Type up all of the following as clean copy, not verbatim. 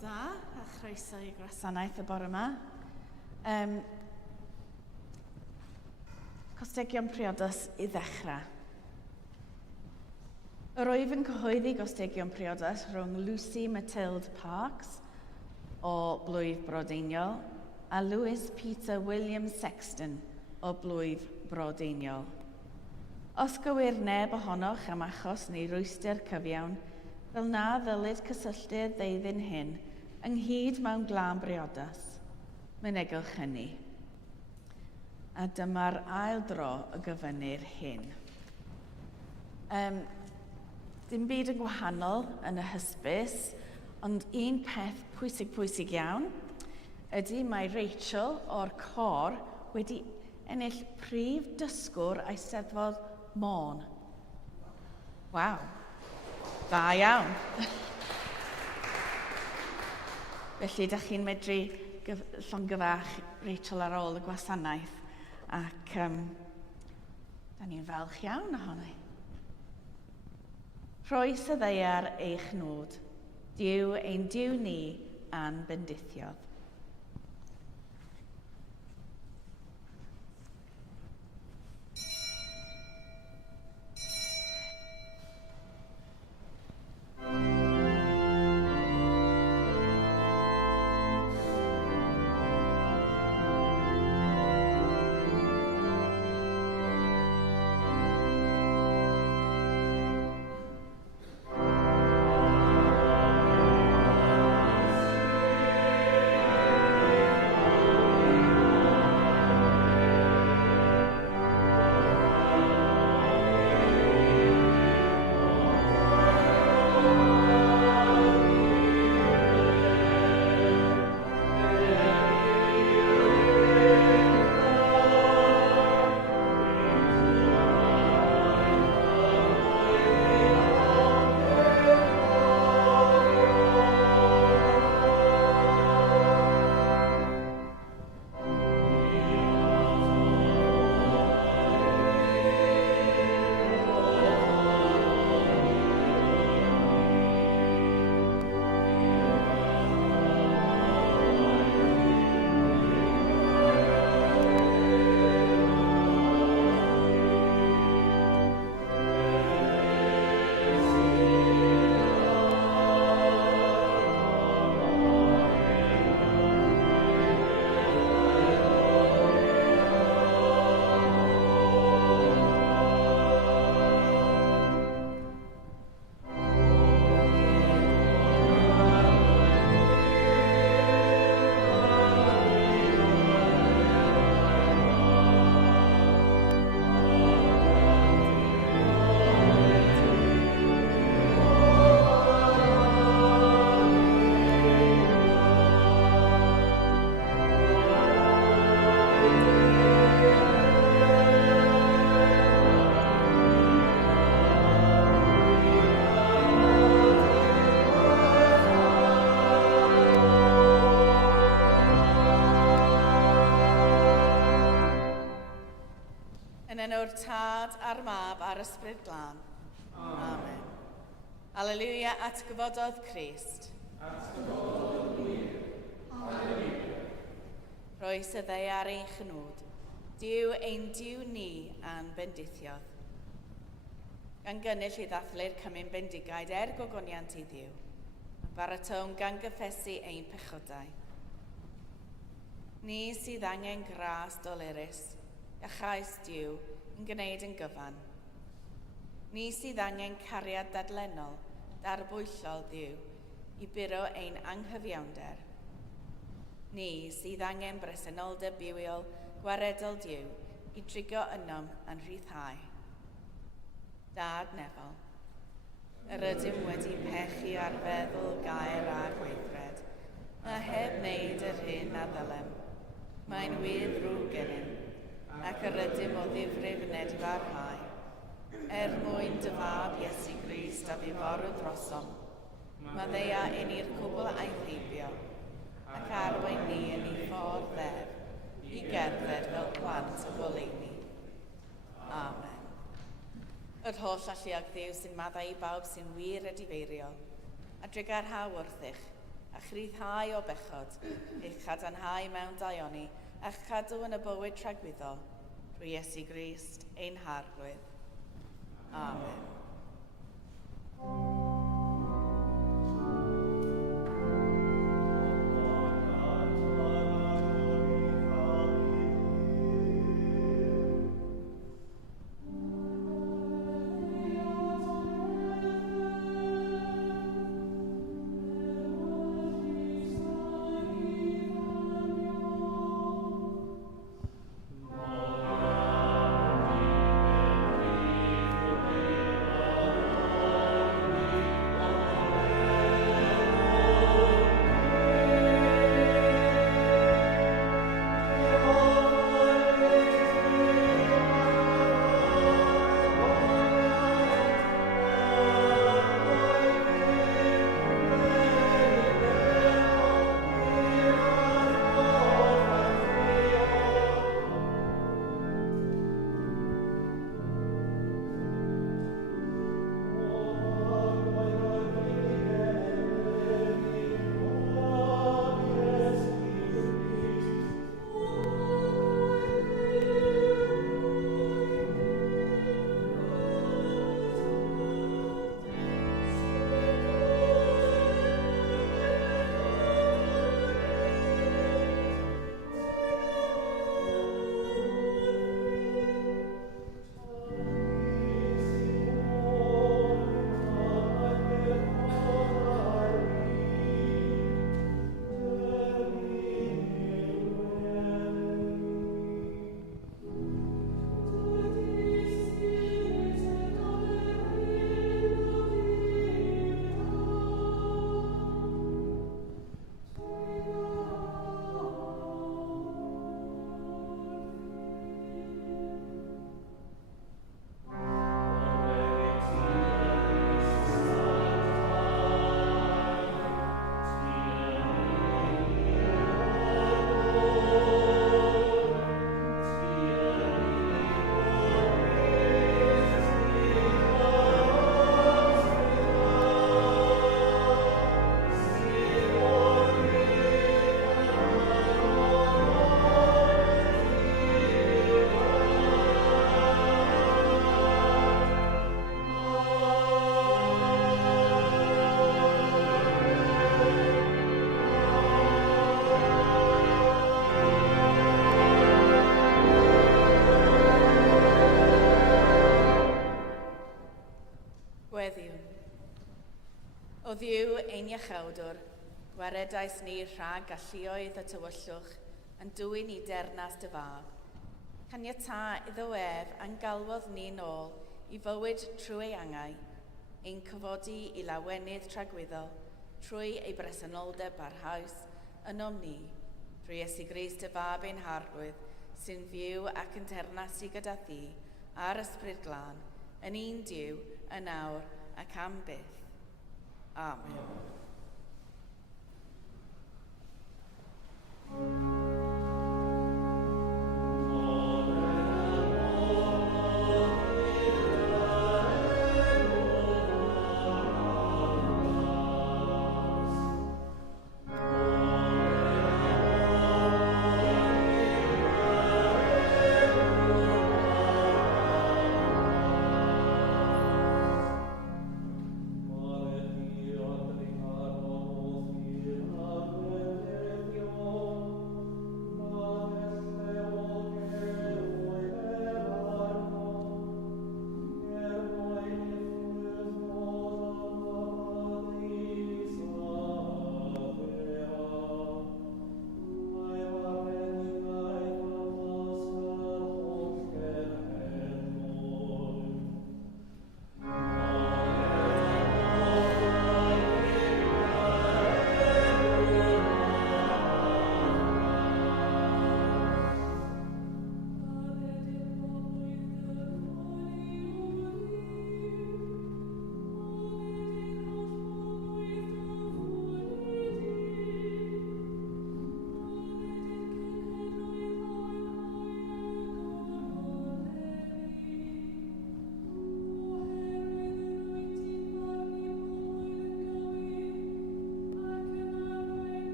da, a chroeso i gwasanaeth y bore yma. Gostegion priodas i ddechrau. Yr wyf yn cyhoeddi gostegion priodas rhwng Lucy Matilde Parks o Blwyf Brodeuniol a Lewis Peter William Sexton o Blwyf Brodeuniol. Os gywir neb ohonoch am achos neu rwyster cyfiawn, fel na ddylid cysylltu'r ddeuddydd hyn ynghyd mewn glân briodas. Mynegwch hynny. A dyma'r ail dro y gyfynir hyn. Dim byd yn gwahanol yn y hysbys, ond un peth pwysig iawn ydy mae Rachel o'r cor wedi ennill prif dysgwr Eisteddfod Môn. Waw, da iawn. Felly, ydych chi'n medru llongyfach Rachel ar ôl y gwasanaeth ac da ni'n falch iawn ohoni. Rhoes y ddeiar eich nod, Duw ein Duw ni a'n bendithiodd. Yn enw'r Tad a'r Mab a'r Ysbryd Glân. Amen. Alleluia at gyfododd Crist. At gyfododd wir. Alleluia. Rhoes y ddeiar ein chnwd. Duw ein Duw ni a'n bendithiodd. Gan gynnull i ddathlu'r Cymun Bendigaid gogoniant i Dduw. Yn baratown gan gyffesu ein pechodau. Ni sydd angen gras dolerus, a chais Duw yn gwneud yn gyfan. Ni sydd angen cariad dadlennol, darbwyllol Duw, i buro ein anghyfiawnder. Ni sydd angen bresenoldeb bywiol, gwaredol Duw, i drigo ynom yn rhyddhau. Dad nefol, yr ydym wedi pechu ar feddwl, gair a gweithred, a heb wneud yr hyn a ddylem. Mae'n wir rhyw gennym, ac yr ydym o ddifrif yn edrych barhau. Mwyn dy fab Iesu Grist a fi forw drosom, mae ddeia yn i'r cwbl a'i ddeibio, ac arwain ni yn ei ffordd ddef, i gerdded fel plant y goleuni. Amen. Yr holl alluog Dduw sy'n maddau i bawb sy'n wir a difeiriol, a drigar haw wrthych, a chryddhau o bechod, eich cadarnhau mewn daioni, a'ch cadw yn y bywyd tragwyddol, drwy Iesu Grist, ein harglwydd. Amen. Gweddiw. O Dduw ein iachawdwr, gwaredais ni rhag a lluoedd y tywyllwch yn dwyn i dernas dy fab. Caniata iddo ef a'n galwodd ni nôl i fywyd trwy ei angau, ein cyfodi i lawenydd tragwyddol trwy ei bresenoldeb barhaus yn ni, drwy Iesu Grist dy fab ein harglwydd, sy'n fyw ac yn ternasu gyda thi a'r ysbryd glân, yn un Duw, yn nawr ac am byth. Amen. Amen.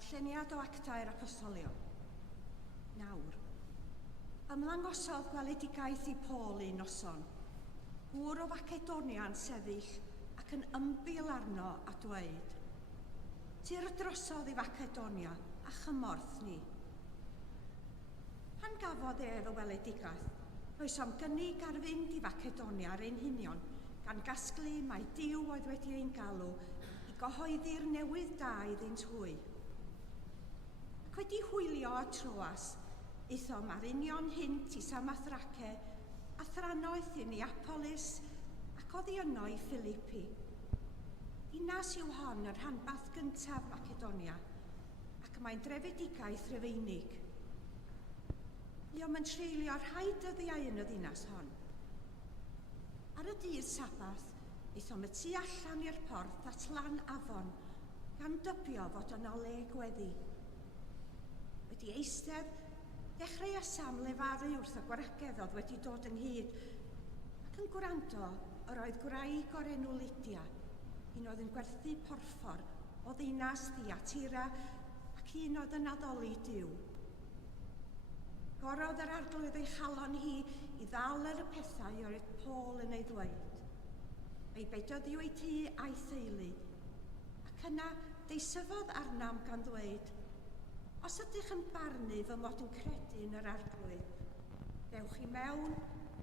Darlleniad o actau'r apostolion. Nawr, ymlangosodd gweledigaeth i Paul un noson, gŵr o Facedonia yn sefyll ac yn ymbil arno a dweud, tir drosodd i Facedonia a chymorth ni. Pan gafodd ef y weledigaeth, roes am gynnig ar fynd i Facedonia ar ein hunion gan gasglu mai Duw oedd wedi ein galw i gyhoeddi'r newydd da iddynt hwy. Ac wedi hwylio a Troas, eithom ar union hynt i Samothrace a thranoeth i Neapolis ac oddi yno i Philippi. Dinas yw hon yr rhanbarth gyntaf Macedonia ac mae'n drefedigaeth Rufeinig. Buom yn treulio rhai dyddiau yn y ddinas hon. Ar y dydd Sabath, eithom y tu allan i'r porth at lan afon gan dybio fod yno le gweddi. Wedi eistedd, dechrau Sam lefaru wrth y gwaragedd oedd wedi dod ynghyd ac yn gwrando yr oedd gwraig o'r enw Lydia, un oedd yn gwerthu porffor o ddinas Thyatira ac un oedd yn addoli Duw. Gorodd yr arglwydd ei chalon hi i ddal yr y pethau oedd Paul yn ei ddweud. Ei beidyddiwyd hi a'i theulu, ac yna deisyfodd arnam gan ddweud, os ydych yn barnu fy mod yn credu yn yr arglwydd, dewch i mewn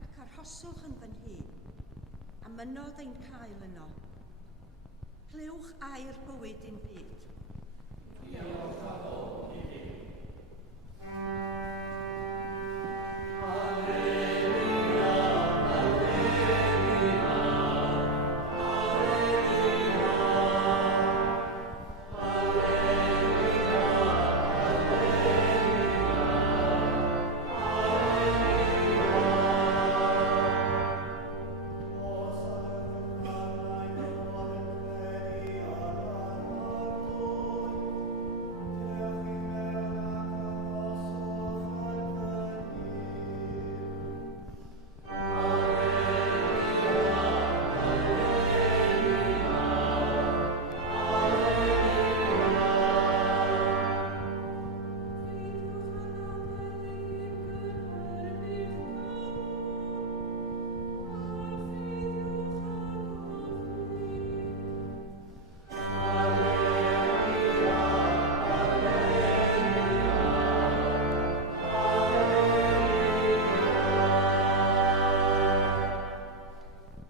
ac arhoswch yn fy nhŷ, a mynodd ein cael yno. Clywch air bywyd i'n byd. Diolch a fod i fi.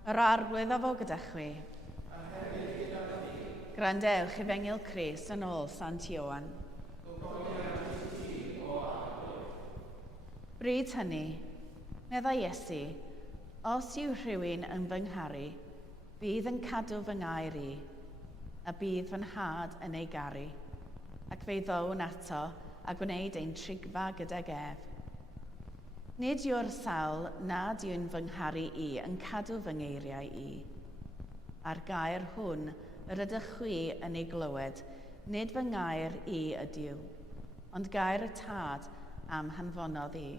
Yr arglwydd o fo gyda chwi. Grandewch Efengil Crist yn ôl Sant Ioan. Bryd hynny, meddai Iesu, os yw rhywun yn fy ngharu, bydd yn cadw fy ngair i, a bydd fy nhad yn ei garu, ac fe ddown ato a gwneud ein trigfa gydag ef. Nid yw'r sawl nad yw'n fy ngharu i yn cadw fy ngeiriau i. A'r gair hwn yr ydych chwi yn ei glywed, nid fy ngair i ydyw, ond gair y tad am hanfonodd i.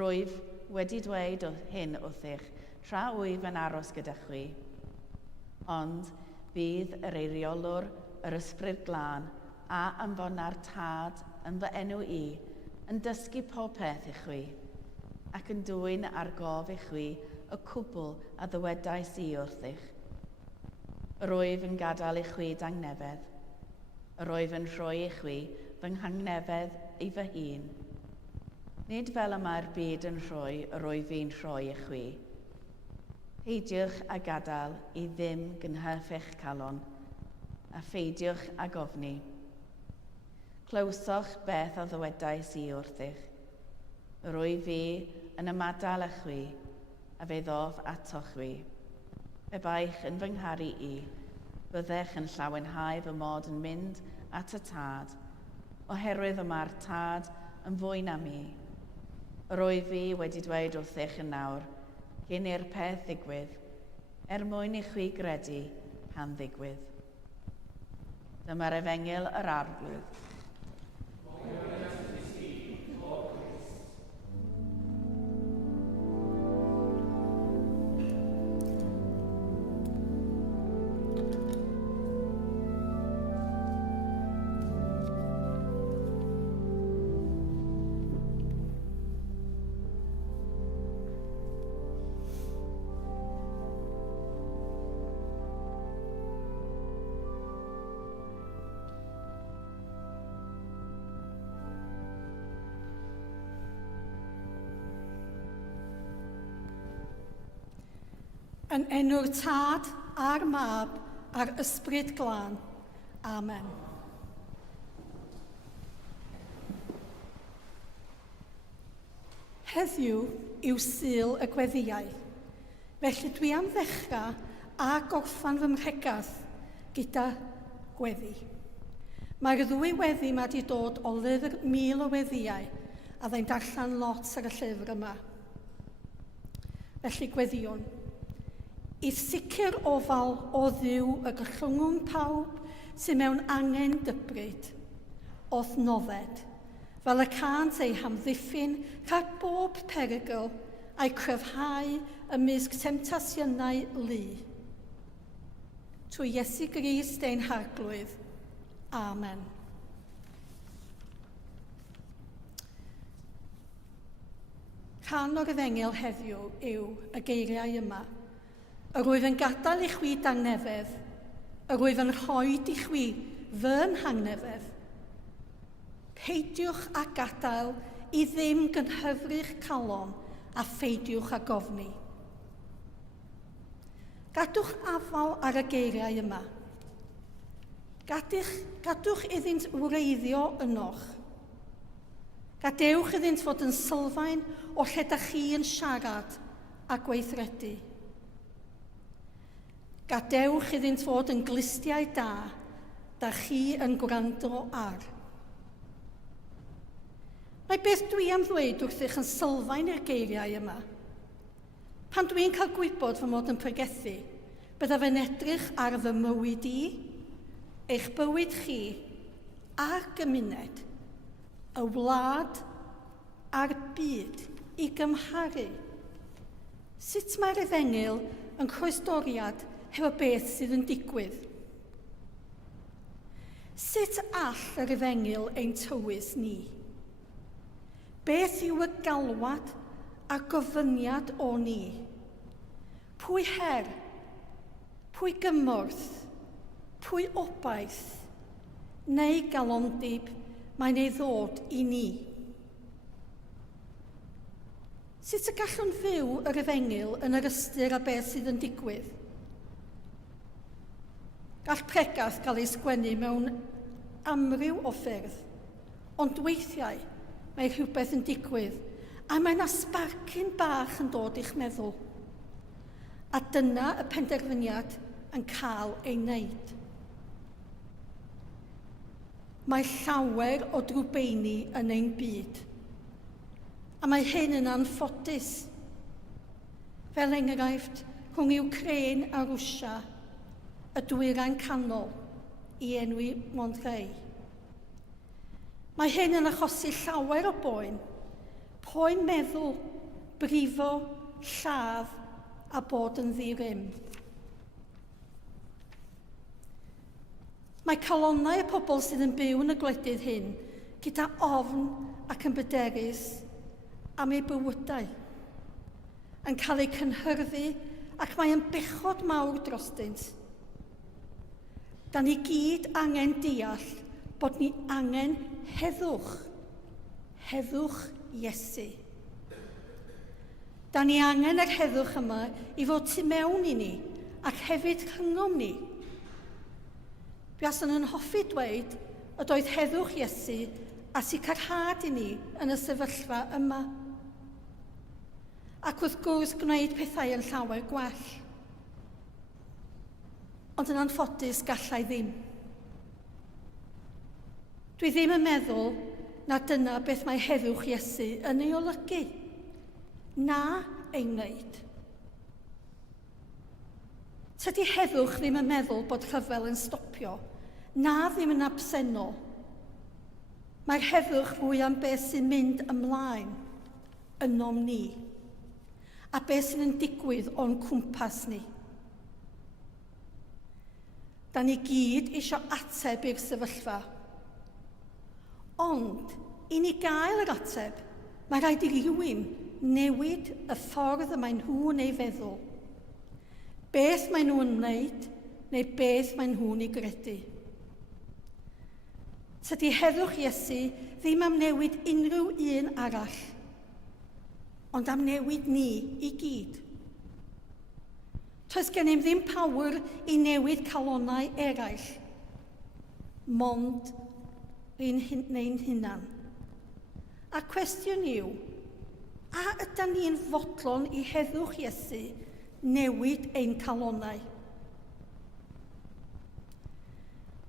Rwyf wedi dweud hyn wrthych tra wyf yn aros gyda chwi. Ond bydd yr eiriolwr, yr ysbryd glân a anfona'r tad yn fy enw i yn dysgu pob peth i chwi, ac yn dwyn ar gof i chwi y cwbl a ddywedais i wrthych. Rwyf yn gadael i chwi dangnefedd. Rwyf yn rhoi i chwi fy nghangnefedd i fy hun. Nid fel y mae'r byd yn rhoi, rwyf fi'n rhoi i chwi. Peidiwch a gadael i ddim gynhyrch eich calon, a pheidiwch a gofni. Clywsoch beth o ddywedais i wrthych. Rwyf fi yn ymadal â chwi, a fe ddof ato chwi. Pe baich yn fy ngharu i, byddech yn llawenhau fy mod yn mynd at y tad, oherwydd y mae'r tad yn fwy na mi. Rwyf fi wedi dweud wrthych yn nawr, cyn i'r peth ddigwydd, mwyn i chwi gredu pan ddigwydd. Dyma'r efengil yr arglwydd. Yn enw'r Tad a'r Mab a'r Ysbryd Glân. Amen. Heddiw yw Sul y Gweddiau. Felly dwi am ddechrau a gorffan fy mhregath gyda gweddi. Mae'r ddwy weddi mae wedi dod o lyfr 1000 o Weddiau a ddau'n darllen lot ar y llyfr yma. Felly gweddiwn. I sicr ofal o ddiw y gyllwngwn pawb sy'n mewn angen dybryd, oth nodded, fel y cant ei hamddiffyn rhag bob perygl a'i cryfhau ymysg temtasiynau lu. Trwy Iesu Grist ein harglwydd. Amen. Rhan o'r Efengyl heddiw yw y geiriau yma. Yr wyf yn gadael i chwi dangnefedd, yr wyf yn rhoi i chwi fy nghangnefedd. Peidiwch a gadael i ddim gynhyfru'ch calon a pheidiwch â gofni. Gadwch afal ar y geiriau yma. Gadwch iddynt wreiddio ynoch. Gadewch iddynt fod yn sylfaen o lle dach chi yn siarad a gweithredu. Gadewch iddynt fod yn glistiau da, da chi yn gwrando ar. Mae beth dwi am ddweud wrthych yn sylfaen i'r geiriau yma. Pan dwi'n cael gwybod fy mod yn pregethu, byddaf yn edrych ar fy mywyd i, eich bywyd chi, a'r gymuned, y wlad a'r byd i gymharu. Sut mae'r Efengyl yn croesdoriad hefo beth sydd yn digwydd? Sut all yr Efengyl ein tywys ni? Beth yw y galwad a gofyniad o ni? Pwy her? Pwy gymorth? Pwy obaith? Neu galondib mae'n ei ddod i ni? Sut y gallwn fyw yr Efengyl yn yr ystyr a beth sydd yn digwydd? Gall pregath gael ei sgwennu mewn amryw o ffyrdd, ond weithiau mae rhywbeth yn digwydd a mae yna sbarcyn bach yn dod i'ch meddwl. A dyna y penderfyniad yn cael ei wneud. Mae llawer o drwbeini yn ein byd, a mae hyn yn anffodus. Fel enghraifft, rhwng Ukraine a Rwsia, y dwyrain canol i enwi mond rhai. Mae hyn yn achosi llawer o poen meddwl, brifo, lladd a bod yn ddi-rym. Mae calonnau y pobl sydd yn byw yn y gwledydd hyn gyda ofn ac yn byderus am eu bywydau, yn cael eu cynhyrfu ac mae yn bechod mawr drostynt. Da ni gyd angen deall bod ni angen heddwch Iesu. Da ni angen yr heddwch yma i fod tu mewn i ni ac hefyd rhyngom ni. Buaswn yn hoffi dweud y doedd heddwch Iesu a sicrhad i ni yn y sefyllfa yma. Ac wrth gwrs gwneud pethau yn llawer gwell. Ond yn anffodus gallai ddim. Dwi ddim yn meddwl na dyna beth mae heddwch Iesu yn ei olygu, na ei wneud. Tydi heddwch ddim yn meddwl bod rhyfel yn stopio, na ddim yn absennol. Mae'r heddwch fwy am beth sy'n mynd ymlaen ynom ni, a beth sy'n digwydd o'n cwmpas ni. Da ni gyd eisiau ateb i'r sefyllfa. Ond, i ni gael yr ateb, mae rhaid i rywun newid y ffordd y mae nhw'n ei feddwl. Beth mae nhw'n wneud, neu beth mae nhw'n ei gredu. Tydi heddwch Iesu ddim am newid unrhyw un arall, ond am newid ni i gyd. Does gennym ddim power i newid calonau eraill, mond neu'n hunan. A cwestiwn yw, a ydyn ni'n fodlon i heddwch Iesu newid ein calonau?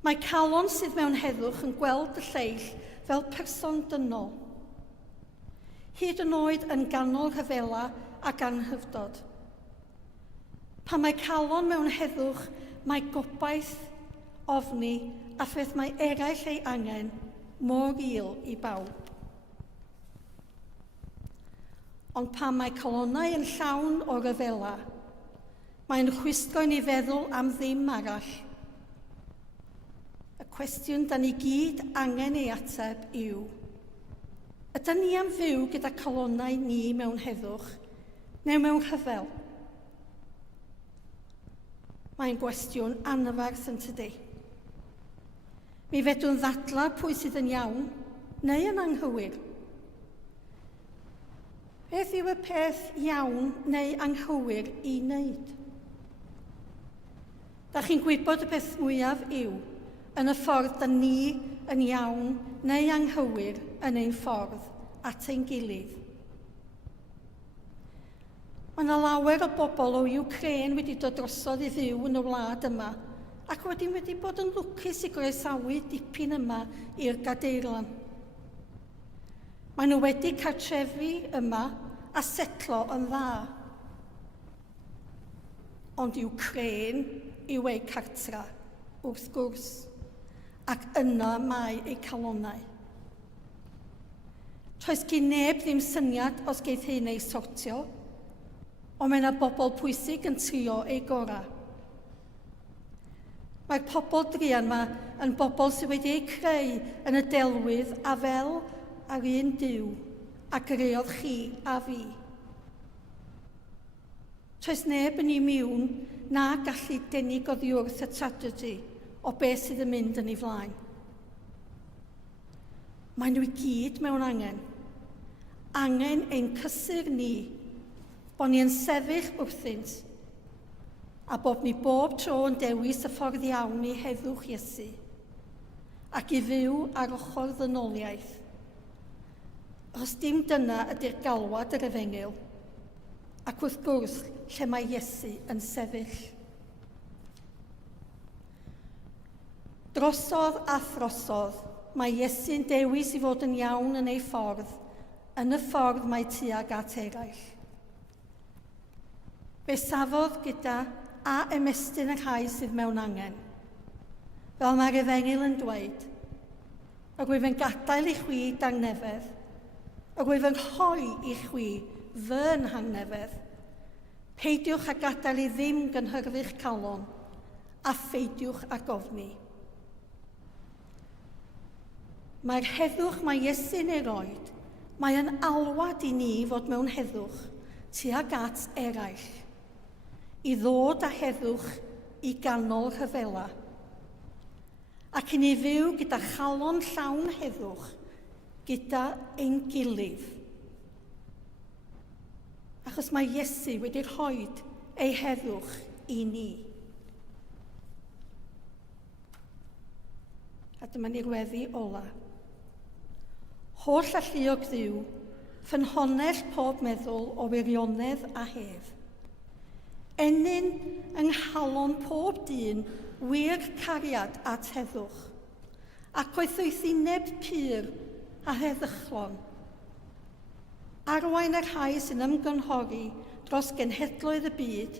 Mae calon sydd mewn heddwch yn gweld y lleill fel person dynol, hyd yn oed yn ganol rhyfela ac anghyfdod. Pan mae calon mewn heddwch, mae gobaith, ofni a pheth mae eraill ei angen mor il i bawb. Ond pan mae calonau yn llawn o ryfela, mae'n chwisgo'n i feddwl am ddim arall. Y cwestiwn da ni gyd angen ei ateb yw, ydyn ni am fyw gyda calonau ni mewn heddwch neu mewn rhyfel? Mae'n gwestiwn anferth yn tydi. Mi fedrwn ddadlau pwy sydd yn iawn neu yn anghywir. Beth yw y peth iawn neu anghywir i wneud? Da chi'n gwybod y peth mwyaf yw yn y ffordd da ni yn iawn neu anghywir yn ein ffordd at ein gilydd. Mae yna lawer o bobl o Ukraine wedi dod drosodd i fyw yn y wlad yma ac wedi bod yn lwcus i groesawu dipyn yma i'r gadeirlan. Maen nhw wedi cartrefi yma a setlo yn dda. Ond Ukraine yw ei cartra, wrth gwrs, ac yna mae ei calonau. Does gen neb ddim syniad os geith hyn ei sortio, ond mae yna bobl pwysig yn trio ei gorau. Mae'r pobl druan yma yn bobl sydd wedi eu creu yn y delwydd a fel ar un Duw a greodd chi a fi. Does neb yn ei miwn na gallu denig oddi wrth y tragedy o beth sydd yn mynd yn ei flaen. Mae nhw i gyd mewn angen. Angen ein cysur ni, bod ni yn sefyll wrthynt, a bod ni bob tro yn dewis y ffordd iawn i heddwch Iesu, ac i fyw ar ochr ddynoliaeth. Os dim dyna ydy'r galwad yr Efengyl, ac wrth gwrs lle mae Iesu yn sefyll. Drosodd a throsodd, mae Iesu'n dewis i fod yn iawn yn ei ffordd, yn y ffordd mae tuag at eraill. Fe safodd gyda a ymestyn y rhai sydd mewn angen. Fel mae'r Efengyl yn dweud, y gwyf yn gadael i chwi dangnefedd, y gwyf yn rhoi i chwi fy nhangnefedd, peidiwch a gadael i ddim gynhyrfu'ch calon, a pheidiwch a gofni. Mae'r heddwch mae Iesu'n ei roed, mae yn alwad i ni fod mewn heddwch tuag at eraill, i ddod â heddwch i ganol rhyfela, ac i ni fyw gyda chalon llawn heddwch gyda ein gilydd. Achos mae Iesu wedi rhoi ei heddwch i ni. A dyma ni'r weddi ola. Holl alluog Dduw, ffynhonnell pob meddwl o wirionedd a hef. Ennyn yng nghalon pob dyn wir cariad at heddwch, ac oethoethineb pur a heddychlon. Arwain yr rhai sy'n ymgynghori dros genhedloedd y byd,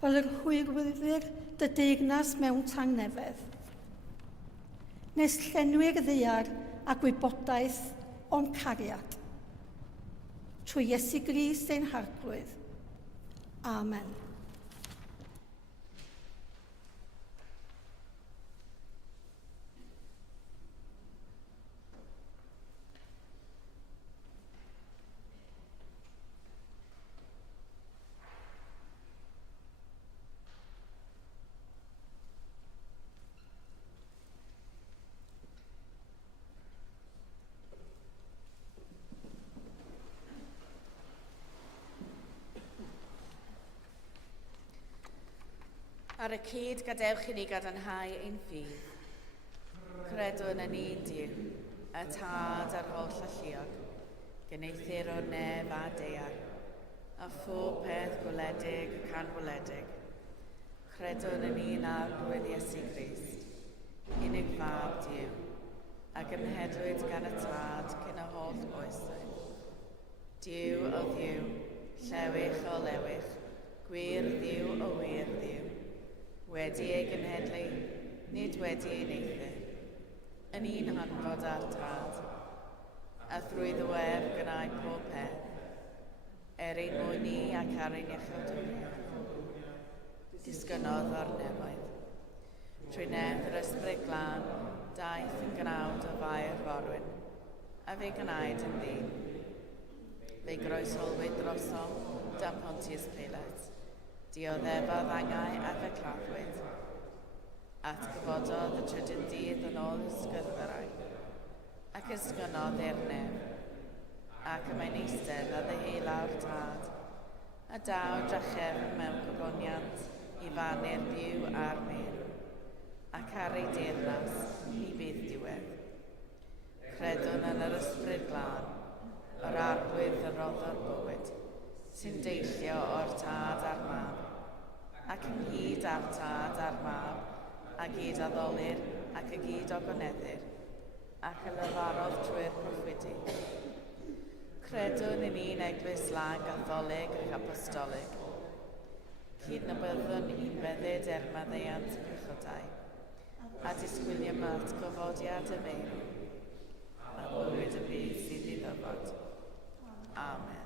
fel yr hwyrwyr dy deyrnas mewn tangnefedd. Nes llenwi'r ddaear a gwybodaeth o'n cariad. Trwy Iesu Grist ein harglwydd. Amen. Ar y cyd gadewch i ni gadarnhau ein ffydd. Credwn yn un Duw, y Tad a'r holl alluog, gyneithir o neb a dear, a phob peth gwledig ac anweledig. Credwn yn un arglwydd Iesu Grist, unig fab Duw, a gymhedwyd gan y Tad cyn y holl oesoedd. Duw o ddiw, llewych o lewych, gwir ddiw o wir ddiw, wedi ei gynhedlu, nid wedi ei neithio, yn un hanfod a'r Tad, a thrwy ddwef gynnau pob peth, ein mwyn ni ac ar ein iechawdwriaeth. Disgynodd o'r nefoedd. Trwy nef yr ysbryd glân, daeth yn gnawd o fair forwyn, a fe gnaed yn ddyn. Fe groesolwyd drosom da Pontius Pilates, dioddefodd angau ac y claddwyd. Atgyfododd y trydydd dydd yn ôl ysgydfyrau, ac ysgynodd i'r nef, ac yma'n eistedd a ddehilaw'r Tad, a daw drachefn mewn gwyfoniant i fanu'r byw a'r mir, ac ar ei deyrnas i bydd diwedd. Credwn yn yr ysbryd glân, yr arglwydd y roddor bywyd, sy'n deillio o'r Tad a'r Mab, ac ynghyd â'r Tad a'r Mab, a gyd addolir ac y gyd ogoneddir, ac y lefarodd trwy'r proffwydi. Credwn yn un eglwys lan gatholig ac apostolig, cydnabyddwn i feddyd maddeuant pechodau, a disgwylio mat gofodiad y meir, a bywyd y byd sydd i ddyfod. Amen.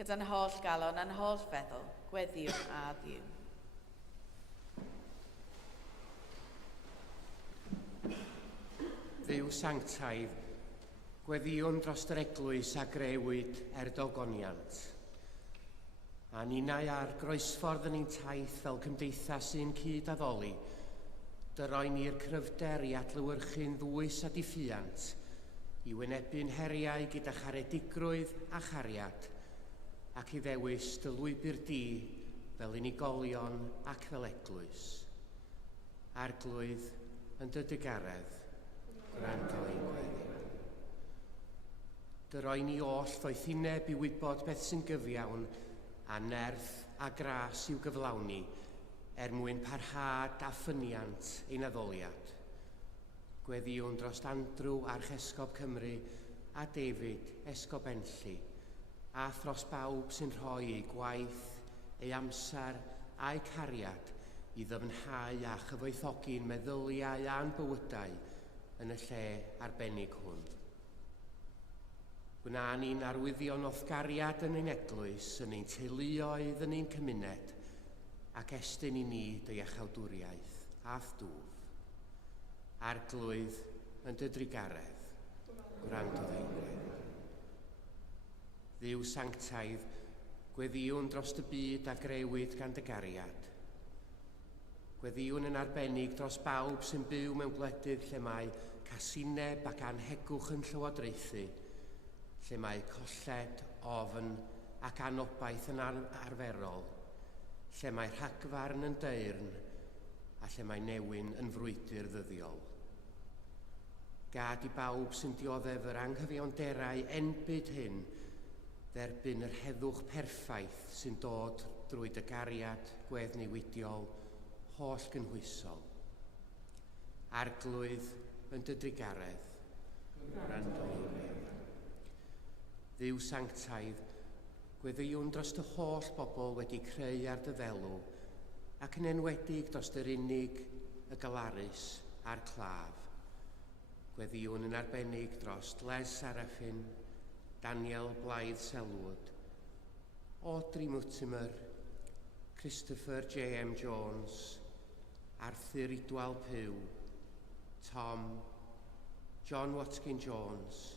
Gyda'n holl galon a'n holl feddwl, gweddiw a ddiw. Dduw sanctaidd, gweddiwn dros yr eglwys a grewyd dogoniant. A ninnau ar groesffordd yn ein taith fel cymdeithas sy'n cyd-addoli, dyroi ni'r cryfder i adlewyrchu'n ddwys a diffiant, i wynebu'n heriau gyda charedigrwydd a chariad, ac i ddewis dy lwybr di fel unigolion ac fel eglwys. Arglwydd yn dy digaredd, gwrando ein gweddiw. Dyroi ni oll ddoethineb i wybod beth sy'n gyfiawn a nerth a gras i'w gyflawni mwyn parhad a ffyniant ein addoliad. Gweddiwn dros Andrew Archesgob Cymru a David Esgob Enlli, a thros bawb sy'n rhoi ei gwaith, ei amser a'i cariad i ddyfnhau a chyfoethogi'n meddyliau a'n bywydau yn y lle arbennig hwn. Gwna ni'n arwyddion othgariad yn ein eglwys, yn ein teuluoedd, yn ein cymuned, ac estyn i ni dy iachawdwriaeth a thdwf. Arglwydd yn dy drigaredd, gwrando ein gweddiw. Dduw sanctaidd, gweddiwn dros y byd a grewyd gan dy gariad. Gweddiwn yn arbennig dros bawb sy'n byw mewn gwledydd lle mae casineb ac anhegwch yn llywodraethu, lle mae colled, ofn ac anobaith yn arferol, lle mae rhagfarn yn deyrn a lle mae newyn yn frwydr ddyddiol. Gad i bawb sy'n dioddef yr anghyfiawnderau enbyd hyn dderbyn yr heddwch perffaith sy'n dod drwy dy gariad gweddnewidiol holl gynhwysol. Arglwydd yn dy drigaredd, gwrando ein gweddiw. Dduw sanctaidd, gweddiwn dros dy holl bobl wedi creu ar dy ddelw, ac yn enwedig dros yr unig, y galarus a'r claf. Gweddiwn yn arbennig dros Les Seraffin, Daniel Blythe Selwood, Audrey Mortimer, Christopher J.M. Jones, Arthur Idwal Pugh, Tom, John Watkin Jones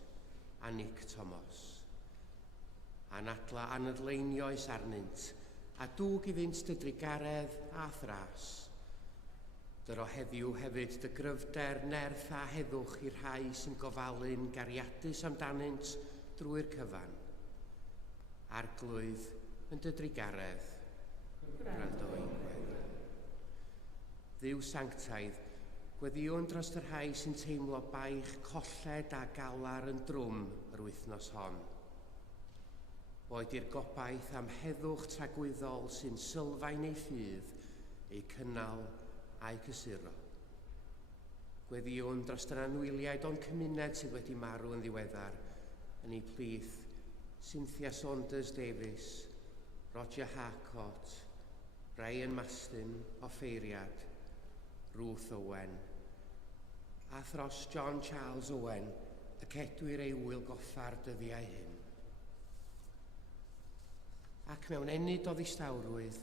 a Nick Thomas. Anadla anadleinioes arnynt, a dwg iddynt dy drigaredd a thras. Dyro heddiw hefyd dy gryfder, nerth a heddwch i'r rhai sy'n gofalu'n gariadus amdanynt drwy'r cyfan. Arglwydd yn dy drigaredd, gwrando ein gweddiw. Dduw sanctaidd, gweddiwn dros y rhai sy'n teimlo baich colled a galar yn drwm yr wythnos hon. Boed i'r gobaith am heddwch tragwyddol sy'n sylfaen ei ffydd, ei cynnal a'i cysuro. Gweddiwn dros yr anwyliaid o'n cymuned sydd wedi marw yn ddiweddar, yn ei plith Cynthia Saunders Davies, Roger Harcourt, Brian Mastin o Ffeiriad, Ruth Owen, a thros John Charles Owen, y cedwir ei wyl goffa'r dyddiau hyn. Ac mewn enid o ddistawrwydd,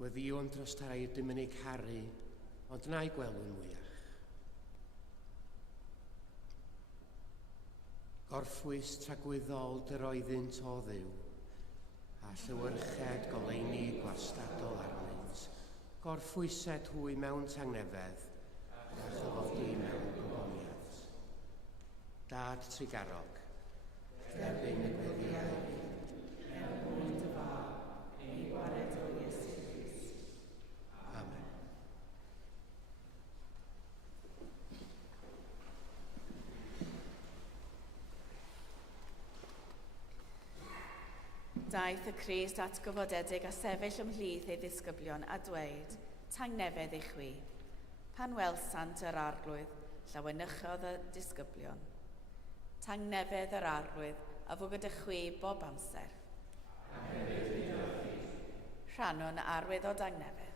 gweddiwn dros rhai dim yn ei caru, ond na'i gwelwn mwyach. Gorffwys tragwyddol dy roeddynt o Dduw, a llywyrched goleuni gwastadol arnynt, gorffwysed hwy mewn tangnefedd, a chyfodi mewn gwyniad. Dad Trigarog, derbyn y gweddiau, mewn mwyn dy fawr, ein gwared o Iesu Grist. Amen. Daeth y Crist atgyfodedig a sefyll ymhlith ei ddisgyblion a dweud, tangnefedd i chwi. Pan welsant yr arglwydd, llawenychodd y disgyblion. Tangnefedd yr arglwydd a fo gyda chwi bob amser. Rhannwn arwydd o dangnefedd.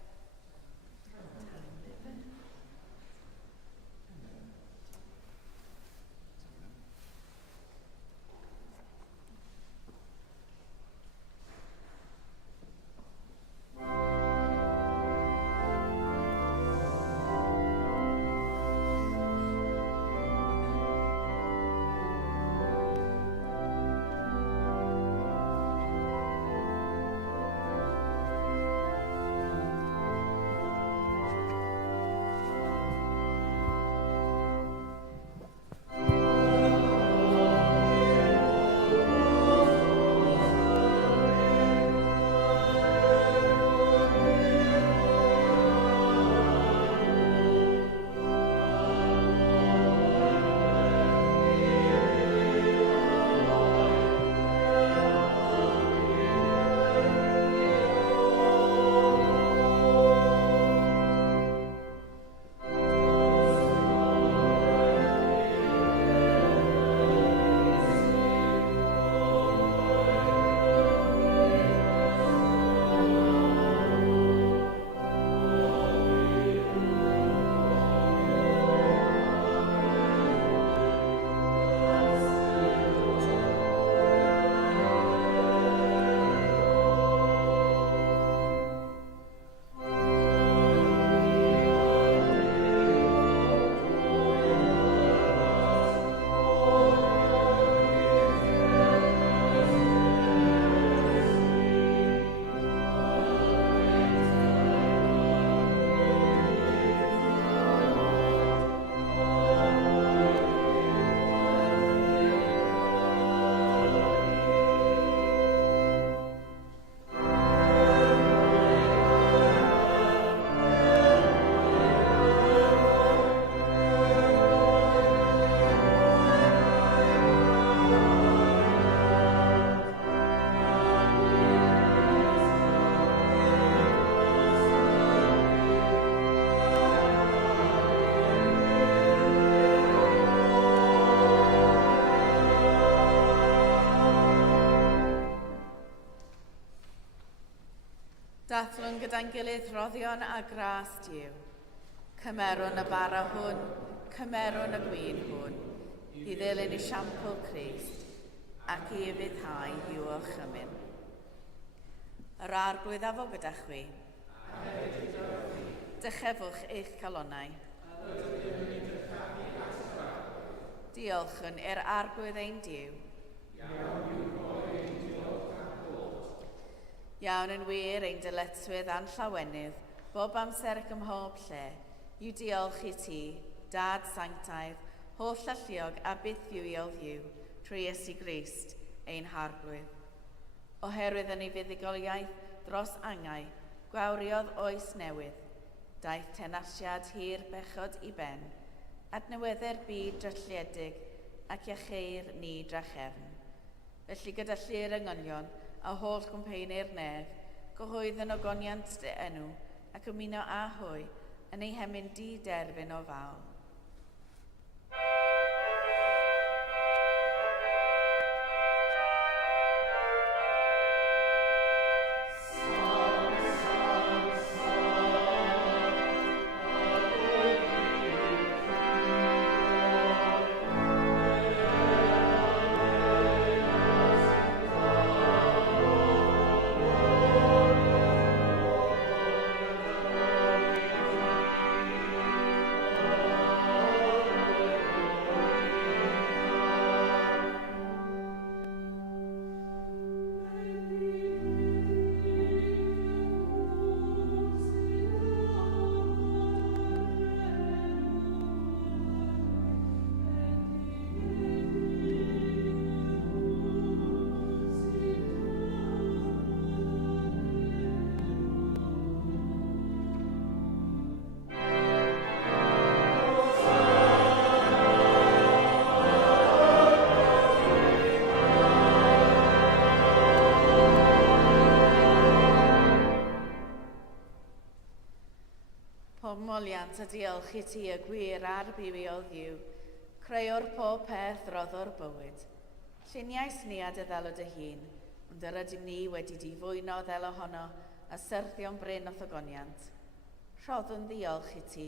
Dathlwn gyda'n gilydd roddion a gras Duw. Cymerwn y bara hwn, cymerwn y gwyn hwn, i ddilyn i siampl Crist, ac i fyddhau i'w chymyn. Yr arglwydd a fo gyda chwi. Dychefwch eich calonnau. Diolchwn i'r arglwydd ein Duw. Iawn yn wir ein dyletswydd a'n llawenydd, bob amser ac ym mhob lle, yw diolch i ti, Dad sanctaidd, holl alluog a bythwiol ddiw, trwy Iesu Grist, ein harglwydd. Oherwydd yn ei fuddugoliaeth dros angau, gwawriodd oes newydd, Daeth tenasiad hir bechod i ben, adnewydde'r byd drylliedig ac iacheu'r ni drachefn. Felly gyda llu'r yngolion a holl gwmpeinir nef, gyhoedden ogoniant dy enw ac ymuno â hwy yn ei hemyn di-derbyn o fawl. Moliant a diolch i ti y gwir a'r buwiodd Dduw, creuwr pob peth roddo'r bywyd. Lluniais ni a dy ddelo dy hun, ond yr ydym ni wedi difwyno ddel ohono a syrthio'n bryn o thogoniant. Rhoddwn ddiolch i ti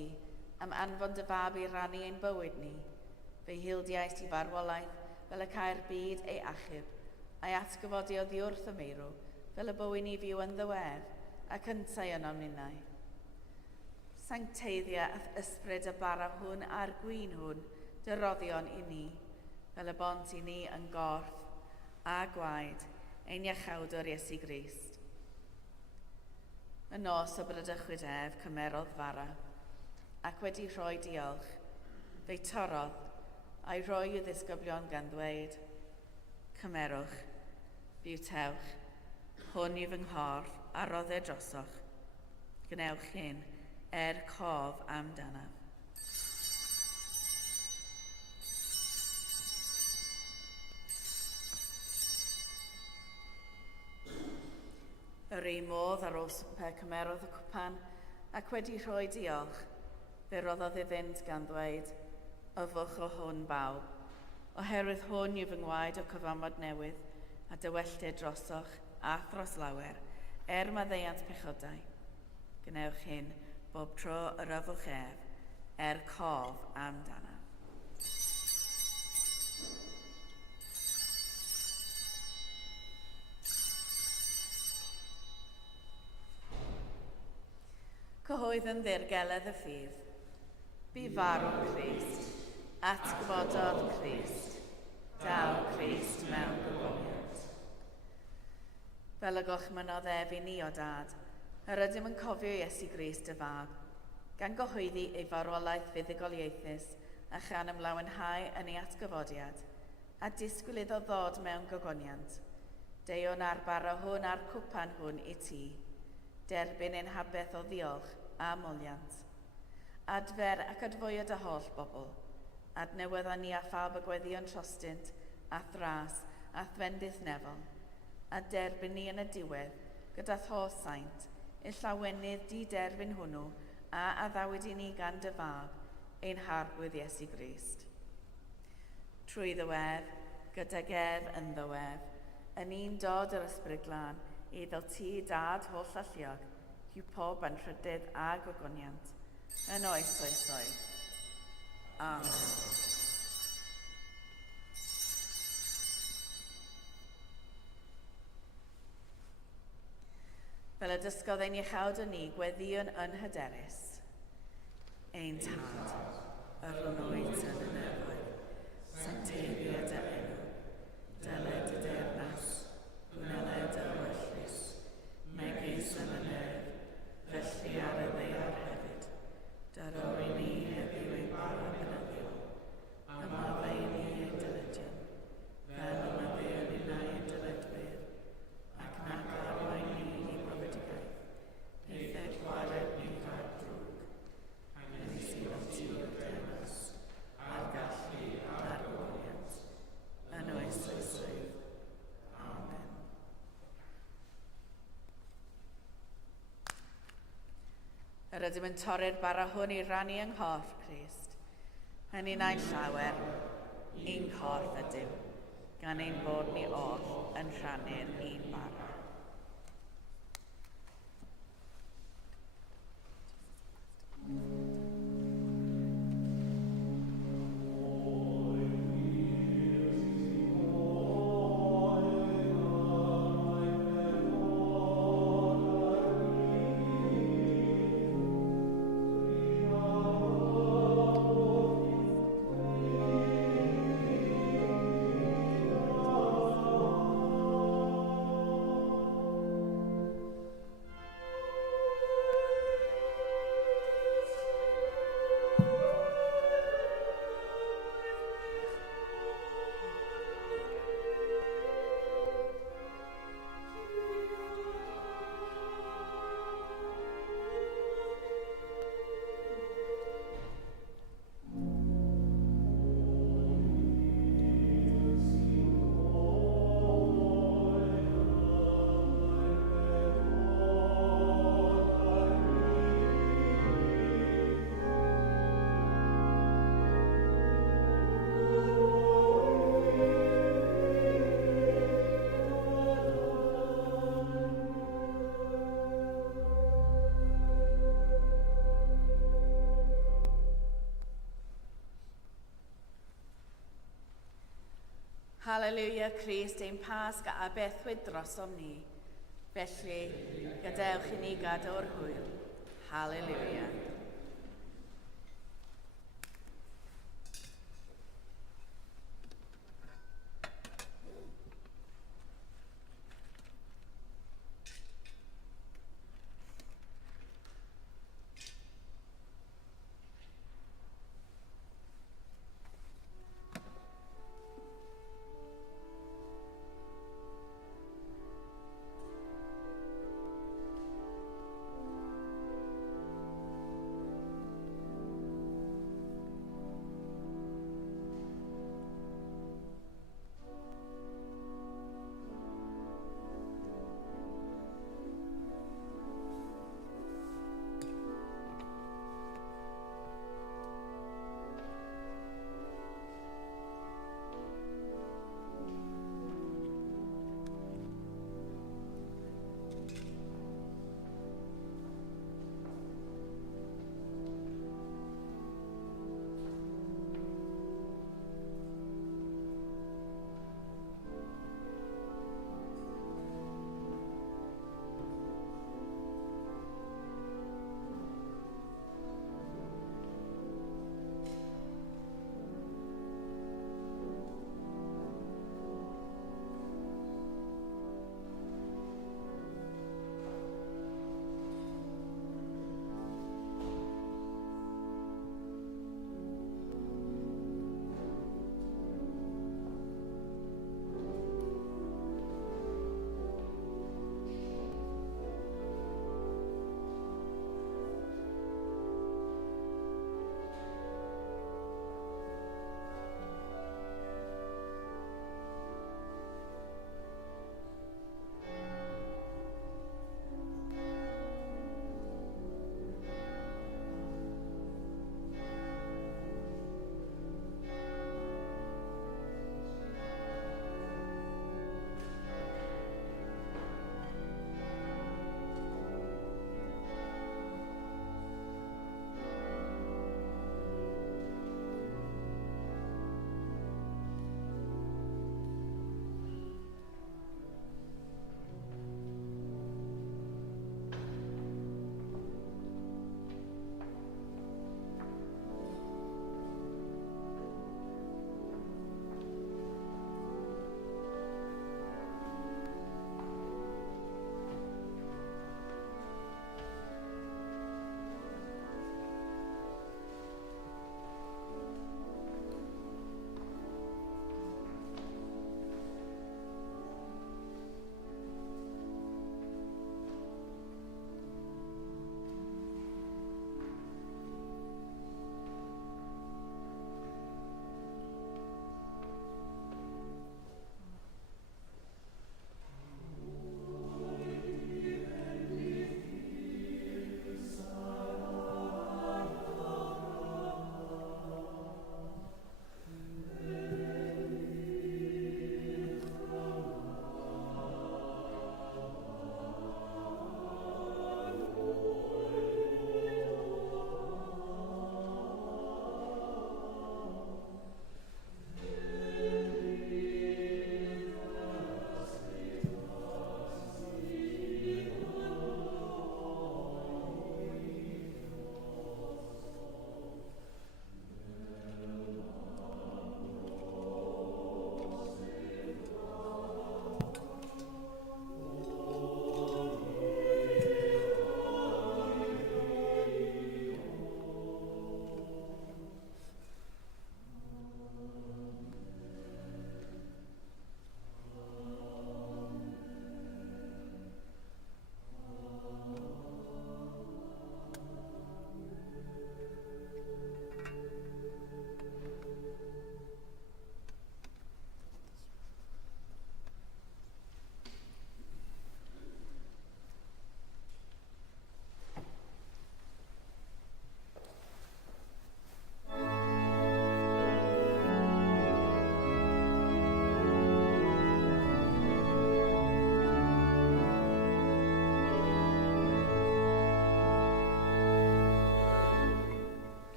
am anfon dy fab i rannu ein bywyd ni. Fe hildiais i farwolaeth fel y cae'r byd ei achub, a'i atgyfodi oddi wrth y meirw fel y bywyd ni fyw yn ddiwedd ac yntau yn omninnau. Sancteiddia ath ysbryd y bara hwn a'r gwyn hwn dyroddion i ni, fel y bont i ni yn gorff a gwaed ein iachawdwr Iesu Grist. Y nos o Brydych ef cymerodd fara, ac wedi rhoi diolch, fe'i torodd a'i roi i'w ddisgyblion gan ddweud, cymerwch, biwtewch, hwn yw fy nghorff a roddau drosoch, gnewch hyn cof amdanaf. Yr ei modd ar ôl swper cymerodd y cwpan ac wedi rhoi diolch, fe roddodd iddynt gan ddweud, yfwch o hwn bawb, oherwydd hwn yw fy ngwaed o cyfamod newydd a dywelltid drosoch a thros lawer, maddeuant pechodau. Gnewch hyn bob tro yr yfwch ef, cof amdana. Cyhoedd yn ddirgeledd y ffydd, bu farw Crist, atgyfododd Crist, daw Crist mewn gwyniad. Fel y gochmynodd ef i ni o dad, yr ydym yn cofio Iesu Grist y fab, gan gyhoeddi ei farwolaeth fuddugoliaethus a chan ymlawenhau yn ei atgyfodiad, a disgwyl iddo ddod mewn gogoniant. Deion ar bara hwn a'r cwpan hwn i ti, derbyn ein habeth o ddiolch a moliant. Adfer ac adfwyod y holl bobl, adnewydda ni a phawb y gweddion trostint, a thras, a thfendydd nefol, a derbyn ni yn y diwedd gyda thos saint, y llawenydd di-derbyn hwnnw a addawyd i ni gan dy fab, ein harbwydd Iesu Grist. Trwy ddywedd, gyda gef yn ddywedd, yn un dod yr ysbryd glân, i ddod ti dad holl alluog, yw pob anrhydydd a gogoniant, yn oes oesoedd. Amen. Fel y dysgodd ein iechawd o ni gweddion yn hyderus. Ein tad, yr hwnnwyd yn y nefoedd, sancteiddia dy enw, dyled y deyrnas, gwneud y wyllus, megis yn y nef, felly ar y ddeiar hefyd, daror i ni heddiw ein bara benyddiol, a maddau i ni ein dyledion, fel y maddeuon i na ein dyledwyr, ac nag arwain ni i brofedigaeth, neitheg gwared ni rhaid drwg, yr ydym yn torri'r bara hwn i rannu yng nghorff Crist. Yn un ein llawer, un corff ydyw, gan ein bod ni oll yn rhannu'r un bara. Halleluia, Crist, ein Pasg a bethwyd drosom ni. Felly, gadewch i ni gadw'r hwyl. Halleluia.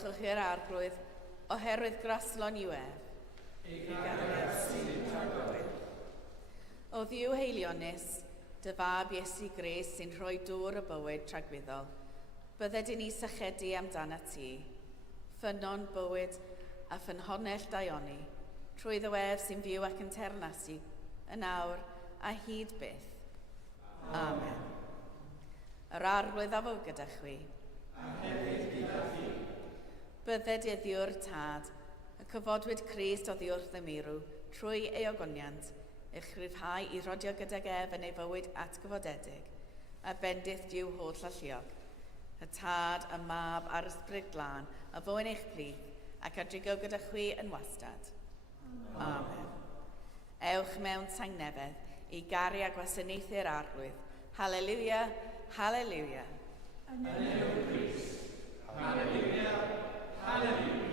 Diolchwch i'r arglwydd oherwydd graslon i'w ef. Ei gariad sy'n tragwydd. O Dduw heilionus, dy fab Iesu Gres sy'n rhoi dŵr y bywyd tragwyddol, bydded i ni sychedu amdana ti, ffynon bywyd a ffynhonell daioni, trwy ddywef sy'n fyw ac yn ternasu, yn awr a hyd byth. Amen. Yr arglwydd a fo gyda chwi. A hefyd gyda fi. Bydded iddiwr tad, y cyfodwyd Crist oddi wrth y mirw, trwy ei ogoniant, eich rhyddhau i rodio gydag ef yn ei fywyd atgyfodedig, a bendith diw holl alluog, y tad, y mab a'r ysbryd glân, a fo yn eich plith, ac a drigo gyda chwi yn wastad. Amen. Ewch mewn tangnefedd i garu a gwasanaethu'r arglwydd. Halleluia, halleluia. Yn enw Crist. Halleluia, halleluia.